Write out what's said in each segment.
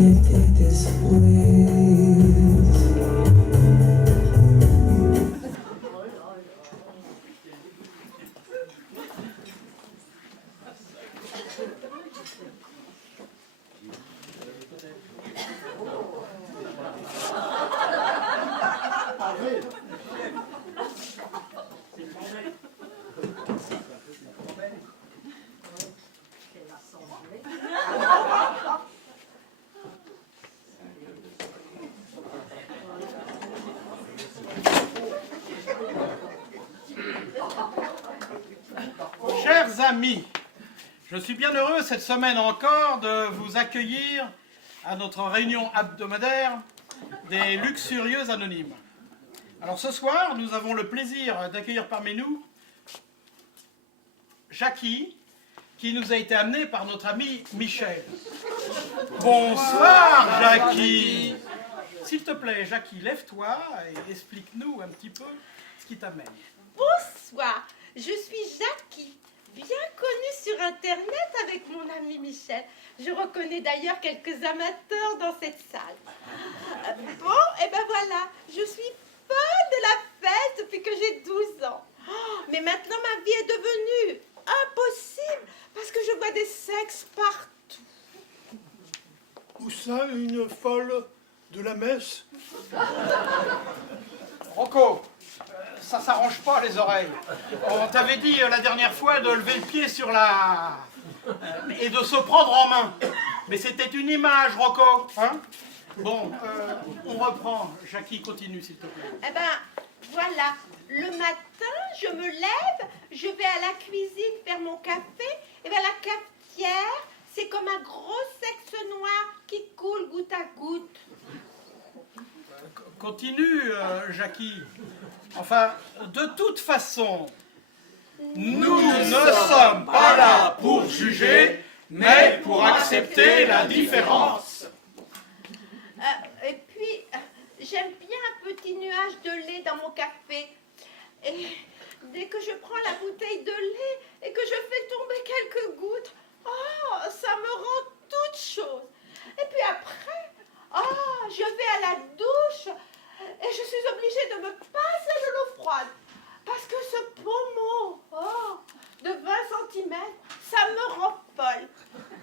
can't take this away. Chers amis, je suis bien heureux cette semaine encore de vous accueillir à notre réunion hebdomadaire des Luxurieux Anonymes. Alors ce soir, nous avons le plaisir d'accueillir parmi nous Jackie, qui nous a été amené par notre ami Michel. Bonsoir Jackie. S'il te plaît, Jackie, lève-toi et explique-nous un petit peu ce qui t'amène. Bonsoir, je suis Jackie, bien connue sur Internet avec mon ami Michel. Je reconnais d'ailleurs quelques amateurs dans cette salle. Bon, et ben voilà, je suis folle de la fête depuis que j'ai 12 ans. Mais maintenant, ma vie est devenue impossible parce que je vois des sexes partout. Où ça, une folle de la messe? Rocco, ça s'arrange pas les oreilles. On t'avait dit la dernière fois de lever le pied sur la... et de se prendre en main. Mais c'était une image, Rocco. Hein? Bon, on reprend. Jackie, continue, s'il te plaît. Eh ben, voilà. Le matin, je me lève, je vais à la cuisine faire mon café. Et bien, la cafetière, c'est comme un gros sexe noir qui coule goutte à goutte. Continue, Jackie. Enfin, de toute façon, nous ne sommes pas là pour juger, mais pour accepter la différence. Et puis, j'aime bien un petit nuage de lait dans mon café. Et dès que je prends la bouteille de lait et que je fais tomber quelques gouttes, oh, ça me rend toute chose. Et puis après, oh, je vais à la douche et je suis obligée de me passer de l'eau froide. Parce que ce pommeau, oh, de 20 cm, ça me rend folle.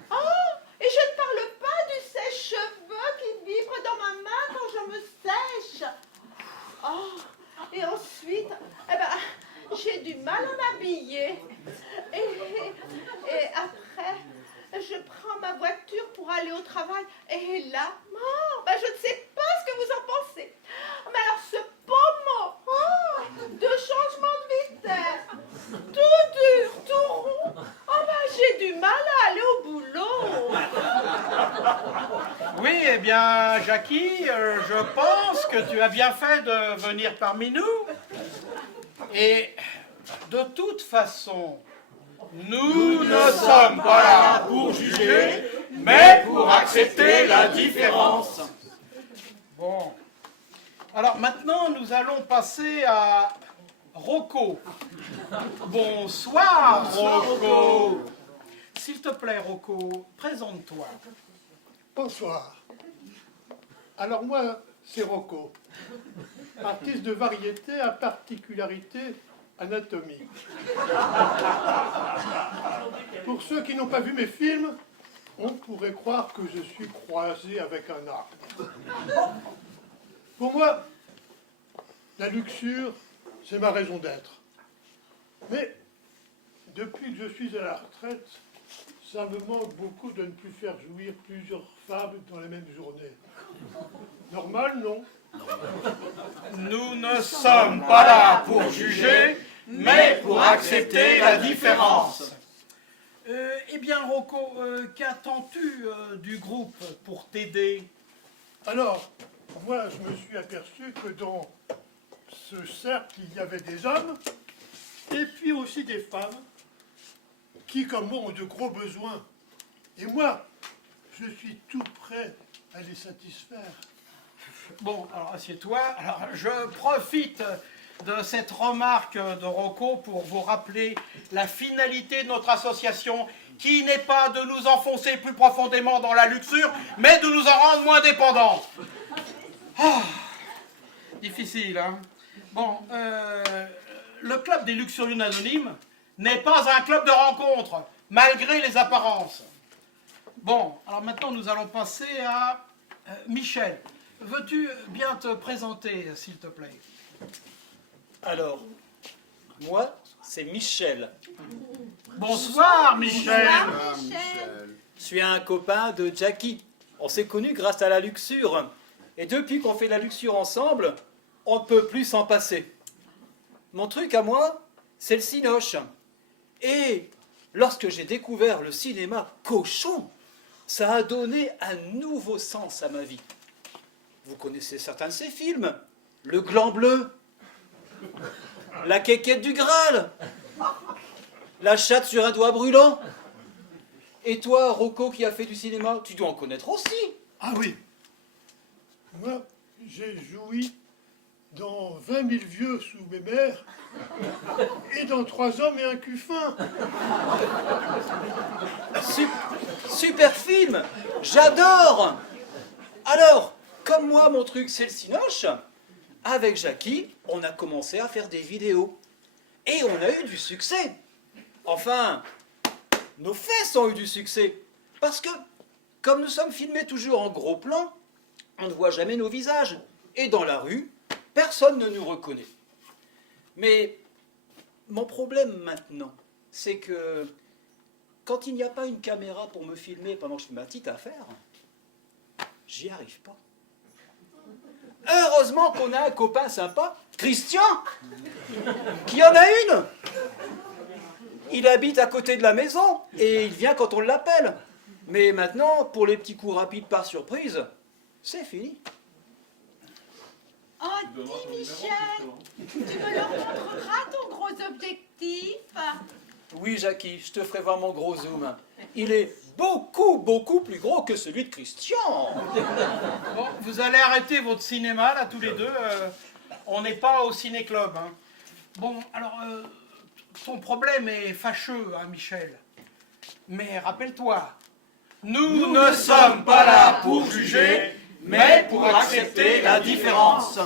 Oh, et je ne parle pas du sèche-cheveux qui vibre dans ma main quand je me sèche. Oh, et ensuite, eh ben, j'ai du mal à m'habiller. Et après, je prends ma voiture pour aller au travail. Et là, oh, ben, je ne sais pas ce que vous en pensez. Mais alors ce pommeau, oh, de changement de vitesse, tout dur, tout rond, oh, ben, j'ai du mal à aller au boulot. Oui, eh bien, Jackie, je pense que tu as bien fait de venir parmi nous. Et de toute façon, nous ne sommes pas là pour juger, mais pour accepter la différence. Bon. Alors maintenant, nous allons passer à Rocco. Bonsoir, Rocco. S'il te plaît, Rocco, présente-toi. Bonsoir. Alors moi, c'est Rocco, artiste de variété à particularité anatomique. Pour ceux qui n'ont pas vu mes films, on pourrait croire que je suis croisé avec un arbre. Pour moi, la luxure, c'est ma raison d'être. Mais depuis que je suis à la retraite, ça me manque beaucoup de ne plus faire jouir plusieurs femmes dans la même journée. Normal, non? Nous ne sommes pas là pour juger, mais pour accepter la différence. Eh bien, Rocco, qu'attends-tu du groupe pour t'aider? Alors, moi, je me suis aperçu que dans ce cercle, il y avait des hommes, et puis aussi des femmes, qui, comme moi, ont de gros besoins. Et moi, je suis tout prêt à les satisfaire. Bon, alors assieds-toi. Alors, je profite de cette remarque de Rocco pour vous rappeler la finalité de notre association, qui n'est pas de nous enfoncer plus profondément dans la luxure, mais de nous en rendre moins dépendants. Oh, difficile, hein? Bon, le club des luxurieux anonymes n'est pas un club de rencontre, malgré les apparences. Bon, alors maintenant nous allons passer à Michel. Veux-tu bien te présenter, s'il te plaît? Alors, moi, c'est Michel. Bonsoir, Michel. Bonsoir, Michel. Je suis un copain de Jackie. On s'est connus grâce à la luxure. Et depuis qu'on fait la luxure ensemble, on ne peut plus s'en passer. Mon truc à moi, c'est le cinoche. Et lorsque j'ai découvert le cinéma cochon, ça a donné un nouveau sens à ma vie. Vous connaissez certains de ces films? Le Gland Bleu, La Quéquette du Graal, La Chatte sur un doigt brûlant. Et toi, Rocco, qui a fait du cinéma, tu dois en connaître aussi. Ah oui. Moi, j'ai joui dans 20 000 vieux sous mes mères et dans 3 hommes et un cul fin. Super film, j'adore. Alors, comme moi, mon truc, c'est le cinoche, avec Jackie, on a commencé à faire des vidéos. Et on a eu du succès. Enfin, nos fesses ont eu du succès. Parce que, comme nous sommes filmés toujours en gros plan, on ne voit jamais nos visages. Et dans la rue, personne ne nous reconnaît. Mais mon problème maintenant, c'est que quand il n'y a pas une caméra pour me filmer pendant que je fais ma petite affaire, j'y arrive pas. Heureusement qu'on a un copain sympa, Christian, qui en a une. Il habite à côté de la maison et il vient quand on l'appelle. Mais maintenant, pour les petits coups rapides par surprise, c'est fini. Oh, dis Michel, tu me leur montreras ton gros objectif? Oui, Jackie, je te ferai voir mon gros zoom. Il est beaucoup, beaucoup plus gros que celui de Christian. Bon, vous allez arrêter votre cinéma, là, tous les deux. On n'est pas au ciné-club. Hein. Bon, alors, ton problème est fâcheux, hein, Michel. Mais rappelle-toi, nous ne sommes pas là pour juger, mais pour accepter la différence.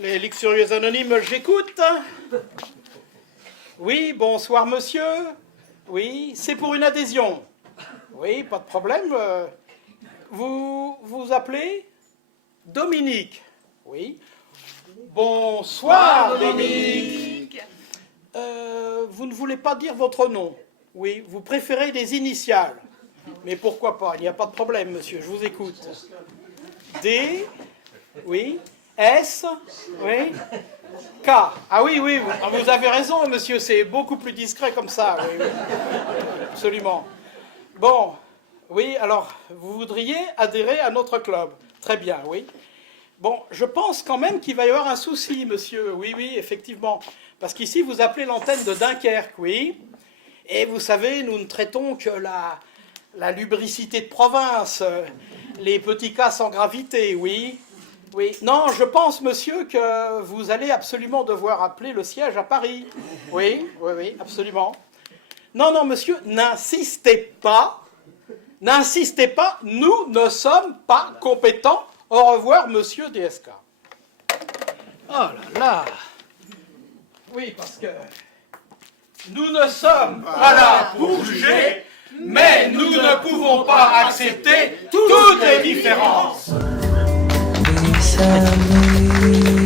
Les luxurieux anonymes, j'écoute. Oui, bonsoir monsieur. Oui, c'est pour une adhésion. Oui, pas de problème. Vous vous appelez Dominique. Oui. Bonsoir Dominique. Vous ne voulez pas dire votre nom? Oui, vous préférez des initiales. Mais pourquoi pas? Il n'y a pas de problème, monsieur, je vous écoute. D, oui. S, oui. K. Ah oui, oui, vous avez raison, monsieur, c'est beaucoup plus discret comme ça. Oui, oui. Absolument. Bon, oui, alors, vous voudriez adhérer à notre club. Très bien, oui. Bon, je pense quand même qu'il va y avoir un souci, monsieur. Oui, oui, effectivement. Parce qu'ici, vous appelez l'antenne de Dunkerque, oui. Et vous savez, nous ne traitons que la lubricité de province, les petits cas sans gravité, oui. Oui. Non, je pense, monsieur, que vous allez absolument devoir appeler le siège à Paris. Oui, oui, oui, absolument. Non, non, monsieur, n'insistez pas. N'insistez pas, nous ne sommes pas compétents. Au revoir, monsieur DSK. Oh là là. Oui, parce que nous ne sommes pas là pour juger, mais nous ne pouvons pas accepter toutes les différences. Besame.